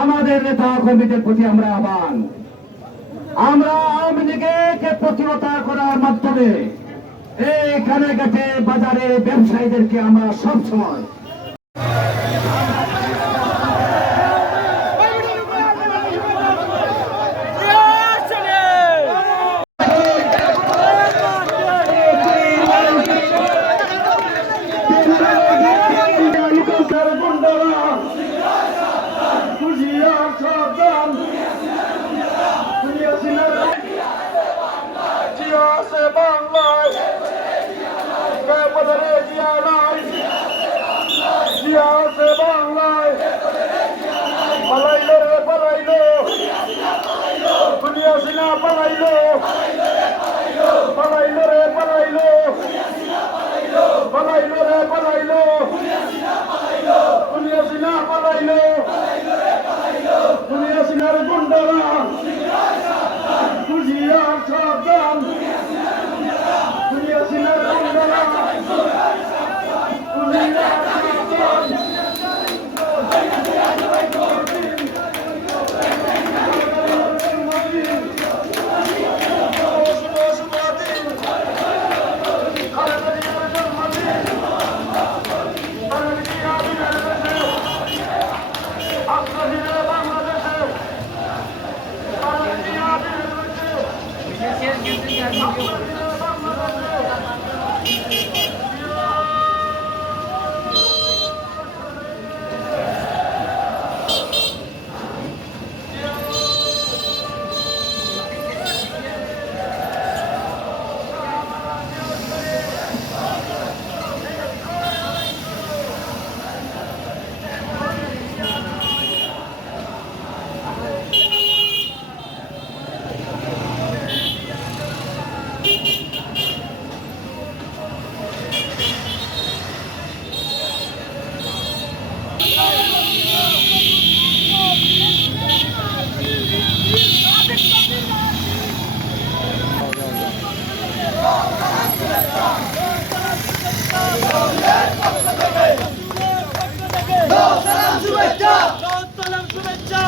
আমাদের নেতা কর্মীদের প্রতি আমরা আহ্বান। আমরা আওয়ামী লীগকে প্রতিহতা করার মাধ্যমে এই কানে বাজারে ব্যবসায়ীদেরকে আমরা সব পালাইলো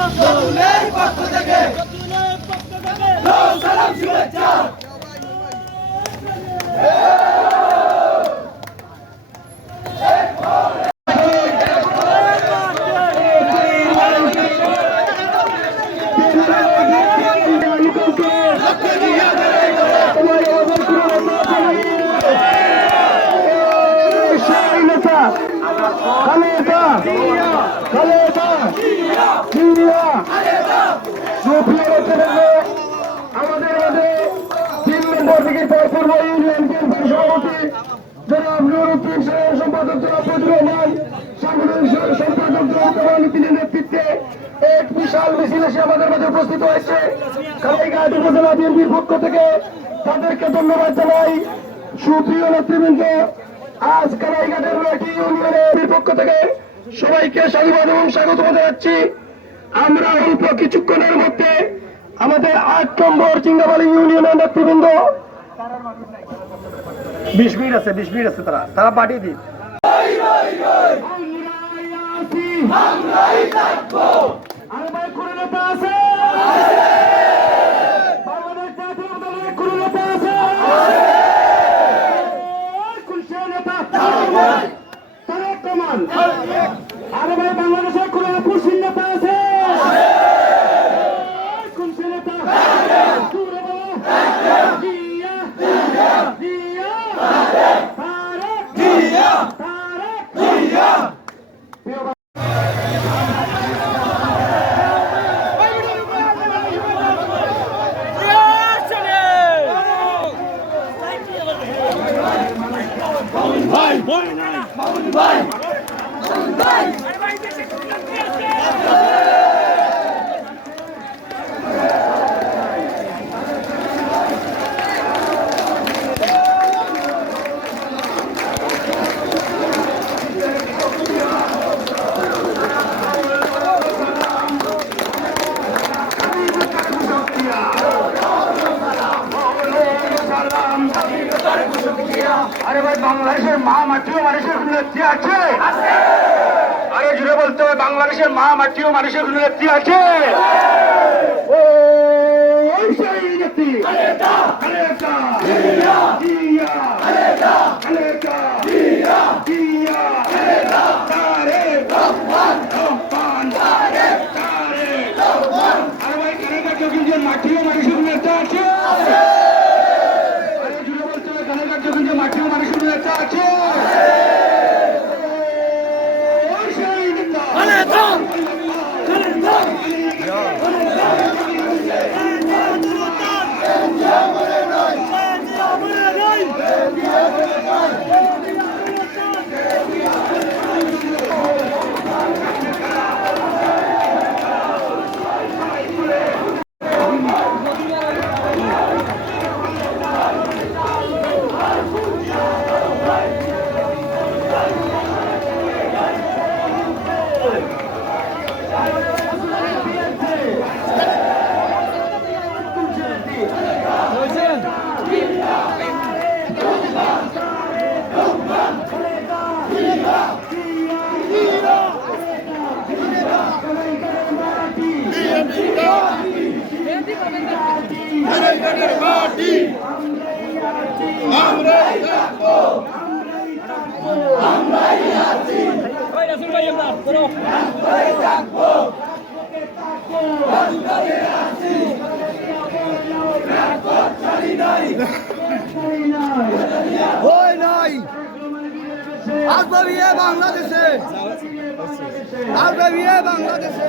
নতুনের পক্ষ থেকে। নতুনের পক্ষ থেকে। সালাম শুভেচ্ছা। আমাদের সভাপতি জনাব নুরুদ্দিন সম্পাদক জনাব নেতৃত্বে এক বিশাল মিছিল এসে আমাদের উপস্থিত হয়েছে। কালাইঘাট উপজেলা বিএনপির পক্ষ থেকে তাদেরকে ধন্যবাদ জানাই। সুপ্রিয় নেতৃবৃন্দ, আজ কালাইঘাটের একটি ইউনিয়নের পক্ষ থেকে সবাইকে স্বাগত এবং স্বাগত জানাচ্ছি। আমরা অল্প কিছুক্ষণের মধ্যে আমাদের আট নম্বর চিঙ্গাবালি ইউনিয়নের নেতৃবৃন্দ বিশ মিনিট আছে বিশ মিনিট আছে তারা। তারা পাঠিয়ে দিন। ভাই কোন নেতা আছে বাংলাদেশ জাতীয় দলের কোন নেতা আছে কোন সে নেতা তারেক রহমান আরে ভাই বাংলাদেশের কোন পুরুষের নেতা আছে কোন সে নেতা জোরে বলো। জিয়া, জিয়া, তারেক, তারেক, প্রিয় আরে ভাই বাংলাদেশের মা মাতৃ মানুষের নেত্রী আছে আরে জুড়ে বলতে হবে বাংলাদেশের মা মাটি ও মানুষের কোনো নেত্রী আছে ও ওই সেই নেত্রী খালেদা খালেদা জিয়া জিয়া খালেদা খালেদা জিয়া জিয়া খালেদা তারে রহমান রহমান তারে তারে রহমান আর ভাই খালেদা যোগিঞ্জের মাটি ও মানুষের কোনো নেতা আছে আরে জুড়ে বলতে হবে খালেদা যোগিঞ্জের মাটি ও মানুষের কোনো নেতা আছে ওই সেই নেতা খালেদা খালেদা ওই নাই। আসবে বিয়ে বাংলাদেশে। আসবে বিয়ে বাংলাদেশে।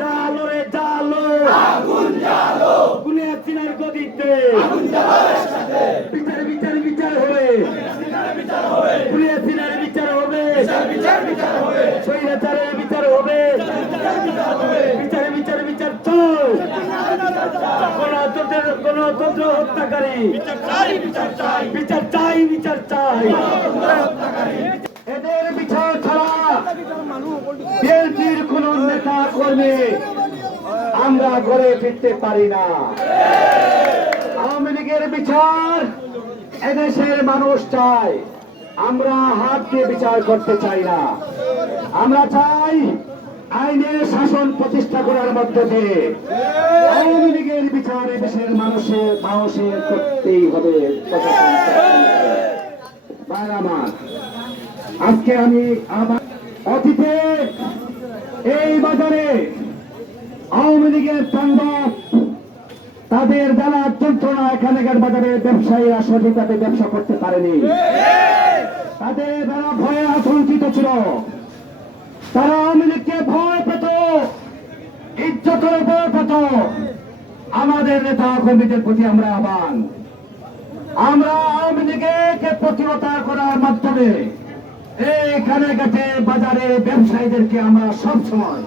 জালো রে জালো কুনিয়াসিনার গদিতে? বিচার বিচার বিচার হবে। বিচার হবে। স্বৈরাচারের বিচার হবে। বিচার বিচার বিচার চল গণতন্ত্রের গণতন্ত্র হত্যাকারী। বিচার চাই বিচার চাই। বিচার চাই বিচার চাই। বিচার ছাড়া বিএনপির কোন নেতা কর্মী আমরা ঘরে ফিরতে পারি না। আওয়ামী লীগের বিচার এদেশের মানুষ চায়। আমরা হাত দিয়ে বিচার করতে চাই না। আমরা চাই আইনের শাসন প্রতিষ্ঠা করার মধ্য দিয়ে আওয়ামী লীগের বিচার এদেশের মানুষের মানুষের করতেই হবে। আজকে আমি আমার অতীতে এই বাজারে আওয়ামী লীগের তাণ্ডব তাদের দ্বারা যন্ত্রণা এখানকার বাজারে ব্যবসায়ীরা সঠিকভাবে ব্যবসা করতে পারেনি। তাদের দ্বারা ভয়ে আতঙ্কিত ছিল। তারা আওয়ামী লীগকে ভয় পেত, ইজ্জতের ভয় পেত। আমাদের নেতা কর্মীদের প্রতি আমরা আহ্বান। আমরা আওয়ামী লীগকে প্রতিহতা করার মাধ্যমে এইখানে গেছে বাজারে ব্যবসায়ীদেরকে আমরা সব সময়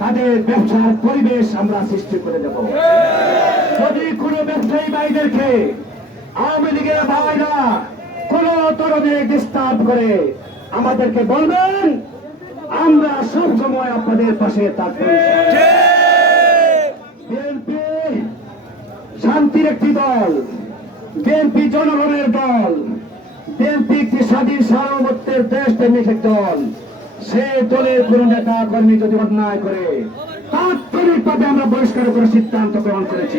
তাদের ব্যবসার পরিবেশ আমরা সৃষ্টি করে দেব। যদি কোনো ব্যবসায়ী ভাইদেরকে আওয়ামী লীগের ভাইরা কোন ধরনের ডিস্টার্ব করে আমাদেরকে বলবেন, আমরা সব সময় আপনাদের পাশে থাকব। বিএনপি শান্তির একটি দল, বিএনপি জনগণের দল বিএনপি স্বাধীন সার্বভৌমত্বের দেশ প্রেমিক দল সে দলের কোন নেতা, কর্মী যদি অন্যায় করে তাৎক্ষণিকভাবে আমরা বহিষ্কার করে সিদ্ধান্ত গ্রহণ করেছি।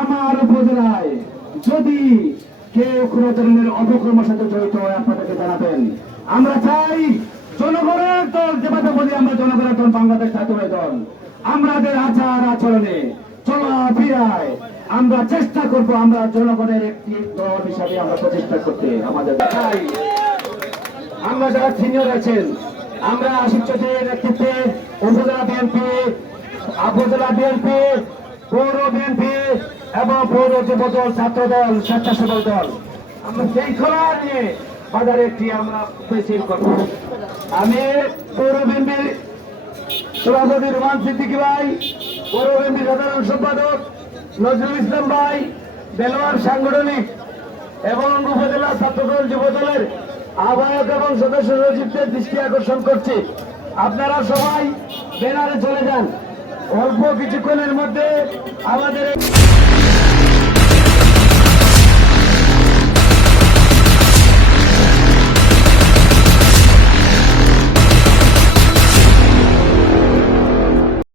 আমার উপজেলায় যদি কেউ কোনো ধরনের অপকর্মের সাথে জড়িত হয়, আপনাদেরকে জানাবেন। আমরা চাই জনগণের দল যেভাবে বলি, আমরা জনগণের দল, বাংলাদেশ জাতীয় দল। আমাদের আচার আচরণে চলাফেরায় আমরা চেষ্টা করব, আমরা জনগণের একটি দল হিসাবে আমরা প্রচেষ্টা করতে আমাদের। আমরা যারা সিনিয়র আছেন, আমরা আশিক চৌধুরীর নেতৃত্বে উপজেলা বিএনপি উপজেলা বিএনপি, পৌর বিএনপি এবং পৌর যুবদল, ছাত্রদল, স্বেচ্ছাসেবক দল, আমরা সেই শৃঙ্খলা নিয়ে বাজারে একটি আমরা মিছিল করব। আমি পৌর বিএনপির সভাপতি রোমান সিদ্দিকী ভাই, পৌর বিএনপির সাধারণ সম্পাদক নজরুল ইসলাম ভাই, দেলোয়ার সাংগঠনিক এবং উপজেলা ছাত্রদল যুবদলের আহ্বায়ক এবং সদস্য সচিবদের দৃষ্টি আকর্ষণ করছি। আপনারা সবাই বেনারে চলে যান। অল্প কিছুক্ষণের মধ্যে আমাদের